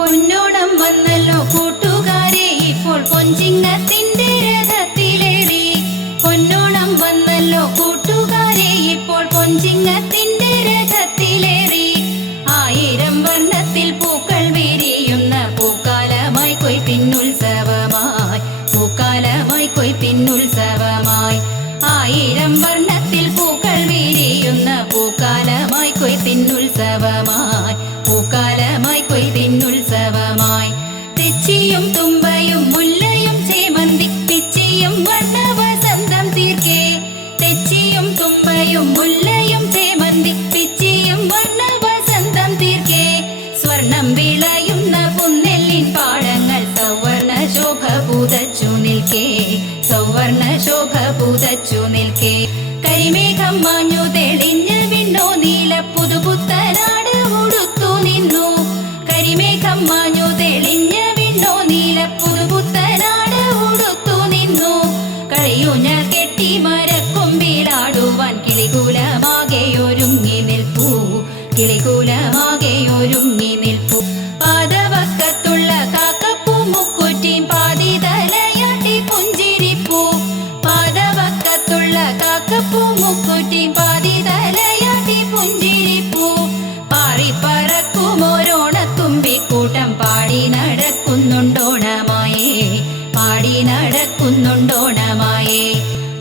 പൊന്നോണം വന്നല്ലോ കൂട്ടുകാരെ, ഇപ്പോൾ പൊഞ്ചിങ്ങത്തിന്റെ രഥത്തിലേറി. പൊന്നോണം വന്നല്ലോ കൂട്ടുകാരെ, ഇപ്പോൾ പൊഞ്ചിങ്ങത്തിന്റെ രഥത്തിലേറി. 1000 വർണ്ണത്തിൽ പൂക്കൾ വിരിയുന്ന പൂക്കാലമായി കൊയ്ത്തിനുത്സവമായി, പൂക്കാലമായി കൊയ്ത്തിനുത്സവമായി. 1000 വർണ്ണത്തിൽ പൂക്കൾ വിരിയുന്ന പൂക്കാലമായി കൊയ്ത്തിനുത്സവമായി, പൂക്കാലമായി കൊയ്ത്തിനുത്സവമായി. തെച്ചിയും തുമ്പയും മുല്ലയും ചേമന്തി പിച്ചിയും വർണ്ണവസന്തം തീർക്കേ. തെച്ചിയും തുമ്പയും മുല്ലയും ചേമന്തി പിച്ചിയും വർണ്ണവസന്തം തീർക്കേ. സ്വർണം വിളയുന്ന പുന്നെല്ലിൻ പാടങ്ങൾ സൗവർണ ശോഭ പുതച്ചു നിൽക്കേ, സൗവർണ ശോഭ പുതച്ചു നിൽക്കേ. കരിമേഘം മാഞ്ഞു തെളിഞ്ഞ് വിണ്ണോ നീല പുതുപുത്തനാട് ഉടുത്തു നിന്നു. കരിമേഘം മാഞ്ഞു തെളിഞ്ഞ് വിണ്ണോ നീല പുതുപുത്തനാട് ഉടുത്തു നിന്നു. കളിയൂഞ്ഞാൽ കെട്ടി മരക്കൊമ്പിലാടുവാൻ കിളികൂലമാകെ ഒരുങ്ങി നിൽപ്പൂ, കിളികൂലമാകെ ഒരുങ്ങി നിൽപ്പൂ. പാദവക്കത്തുള്ള കാക്കപ്പൂ മുക്കുറ്റിയും പാതി തലയാട്ടി പുഞ്ചിരിപ്പൂ. പാദവക്കത്തുള്ള കാക്കപ്പൂ മുക്കുറ്റിയും പാതി തലയാട്ടി പുഞ്ചിരിപ്പൂ. പാറിപ്പറക്കും ഓരോണത്തുമ്പിക്കൂട്ടം പാടി നടക്കുന്നുണ്ടോണമായേ, പാടി നടക്കുന്നുണ്ടോണമായേ.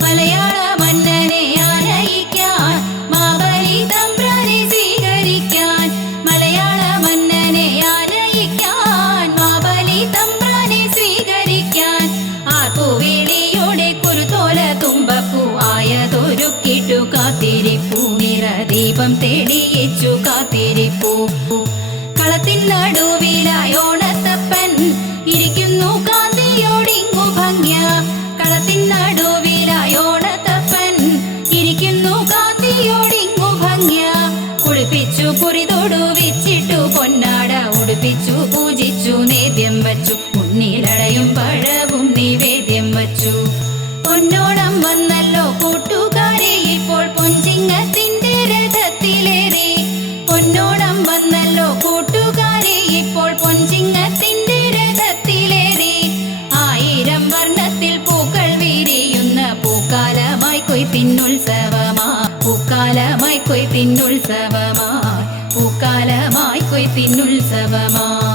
മലയാള മന്നനെ ആനയിക്കാൻ മാബലി തമ്പ്രാനെ സ്വീകരിക്കാൻ, മലയാള മന്നനെ ആനയിക്കാൻ മാബലി തമ്പ്രാനെ സ്വീകരിക്കാൻ. ആർപ്പുവിളിയുടെ കുരുത്തോല തുമ്പപ്പൂ ആയതൊരുക്കിട്ടു കാത്തിരിപ്പൂ, നിറദീപം തെളിയിച്ചു കാത്തിരിപ്പൂ. കളത്തിൻ നടുവിലായോണത്തപ്പൻ ഇരിക്കുന്നു കാന്തിയോടിങ്ങു ഭംഗ്യ. കളത്തിൻ നടുവിലായോണത്തപ്പൻ ഇരിക്കുന്നു കാന്തിയോടിങ്ങു ഭംഗ്യ. കുളിപ്പിച്ചു കുറി തൊടുവിച്ചിട്ടു പൊന്നാട ഉടുപ്പിച്ചു പൂജിച്ചു നേദ്യം വച്ചു, മുന്നിലടയും പഴവും നിവേദ്യം വച്ചു. പൊന്നോണം വന്നല്ലോ കൂട്ടുകാരെ, ഇപ്പോൾ പൊഞ്ചിങ്ങത്തിന്റെ രഥത്തിലേറി. പൊന്നോണം വന്നല്ലോ കൂട്ടുകാരെ, ഇപ്പോൾ പൊഞ്ചിങ്ങത്തിന്റെ രഥത്തിലേറി. 1000 വർണ്ണത്തിൽ പൂക്കൾ വിരിയുന്ന പൂക്കാലമായി കൊയ്ത്തിനുത്സവമായി, പൂക്കാലമായി കൊയ്ത്തിനുത്സവമായി, പൂക്കാലമായി കൊയ്ത്തിനുത്സവമായി.